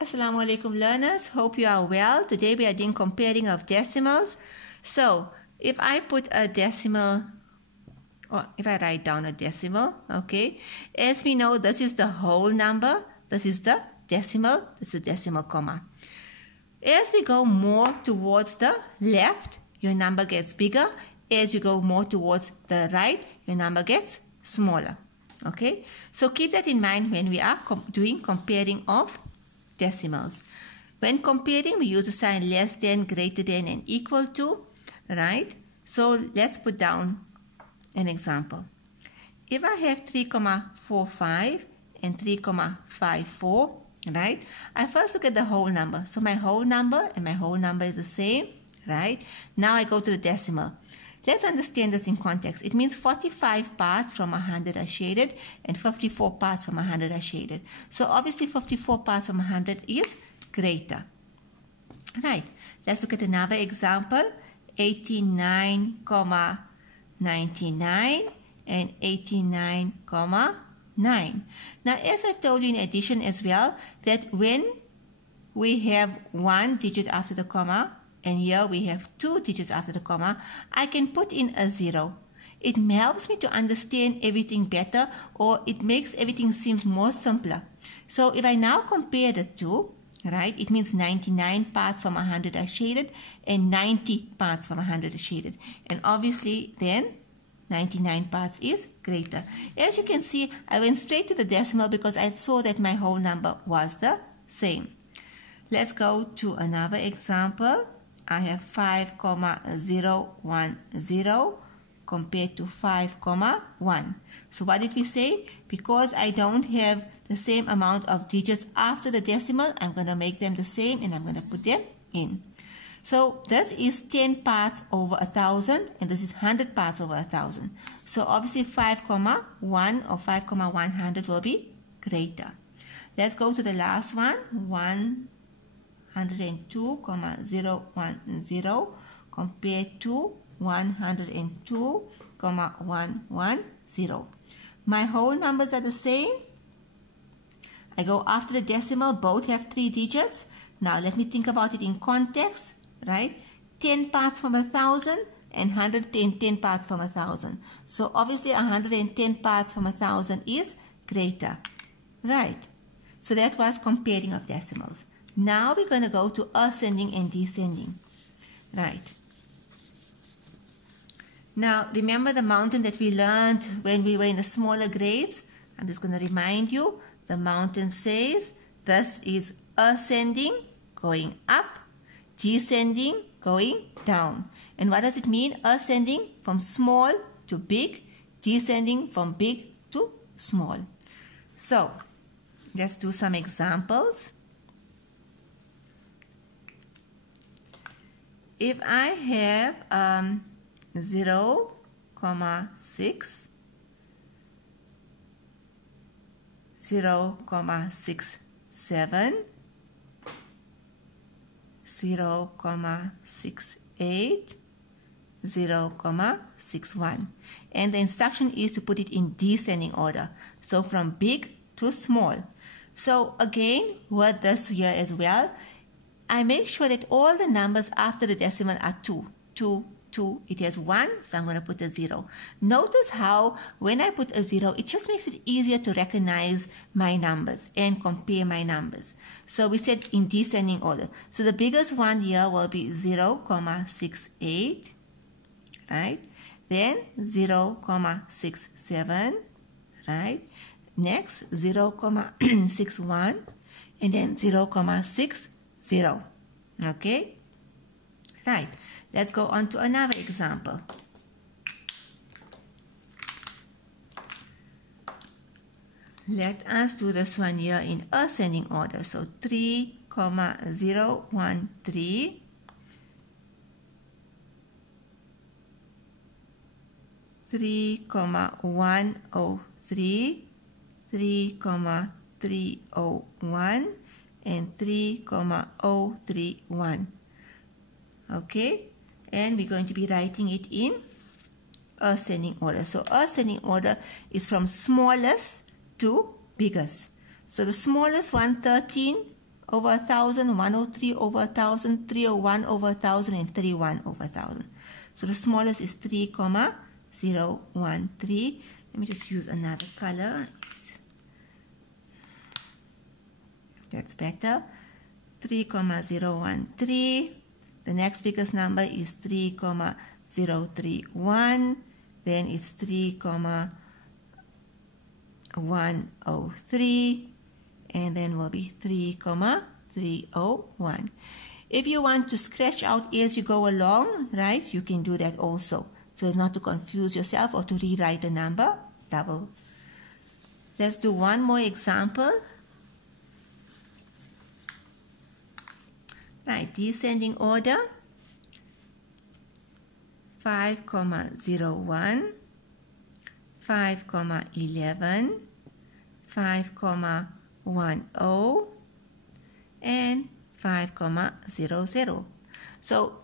Assalamu alaikum learners, hope you are well. Today we are doing comparing of decimals. So if I put a decimal, or if I write down a decimal, okay, as we know this is the whole number, this is the decimal, this is decimal comma. As we go more towards the left, your number gets bigger. As you go more towards the right, your number gets smaller. Okay, so keep that in mind when we are doing comparing of decimals. When comparing, we use the sign less than, greater than, and equal to, right? So let's put down an example. If I have 3,45 and 3,54, right? I first look at the whole number. So my whole number and my whole number is the same, right? Now I go to the decimal. Let's understand this in context. It means 45 parts from 100 are shaded and 54 parts from 100 are shaded. So obviously 54 parts from 100 is greater. Right. Let's look at another example. 89,99 and 89,9. Now as I told you in addition as well, that when we have one digit after the comma, and here we have two digits after the comma, I can put in a 0. It helps me to understand everything better, or it makes everything seem more simpler. So if I now compare the two, right, it means 99 parts from 100 are shaded and 90 parts from 100 are shaded. And obviously then 99 parts is greater. As you can see, I went straight to the decimal because I saw that my whole number was the same. Let's go to another example. I have 5,010 compared to 5,1. So what did we say? Because I don't have the same amount of digits after the decimal, I'm going to make them the same and I'm going to put them in. So this is 10 parts over 1,000 and this is 100 parts over 1,000. So obviously 5,1 or 5,100 will be greater. Let's go to the last one. 102,010 compared to 102,110. My whole numbers are the same. I go after the decimal, both have 3 digits. Now let me think about it in context, right? 10 parts from 1,000 and 110 parts from 1,000. So obviously 110 parts from 1,000 is greater, right? So that was comparing of decimals. Now we're going to go to ascending and descending, right? Now remember the mountain that we learned when we were in the smaller grades? I'm just going to remind you. The mountain says this is ascending, going up, descending, going down. And what does it mean? Ascending from small to big, descending from big to small. So let's do some examples. If I have 0,6, 0,67, 0,68, 0,61. And the instruction is to put it in descending order. So from big to small. So again, with this here as well, I make sure that all the numbers after the decimal are 2. 2, 2. It has 1, so I'm going to put a 0. Notice how when I put a 0, it just makes it easier to recognize my numbers and compare my numbers. So we said in descending order. So the biggest one here will be 0,68, right? Then 0,67, right? Next 0,61 and then 0,60. Okay, right. Let's go on to another example. Let us do this one here in ascending order. So 3,013, 3,103, 3,301, and 3,031. Okay, and we're going to be writing it in ascending order. So ascending order is from smallest to biggest. So the smallest one, 13 over 1,000, 103 over 1,000, 301 over 1,000, and 31 over 1,000. So the smallest is 3,013. Let me just use another color. That's better. 3,013. The next biggest number is 3,031. Then it's 3,103. And then will be 3,301. If you want to scratch out as you go along, right, you can do that also. So as not to confuse yourself or to rewrite the number double. Let's do one more example. Right, descending order. 5,01, 5,11, 5,10, and 5,00. So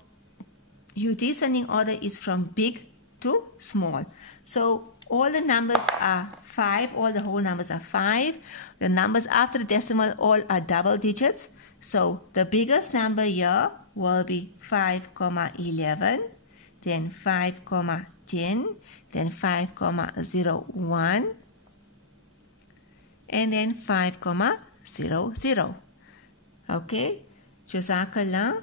your descending order is from big to small. So all the numbers are 5, all the whole numbers are 5. The numbers after the decimal all are double digits. So the biggest number here will be 5,11, then 5,10, then 5,01, and then 5,00. Okay, Jazakallah.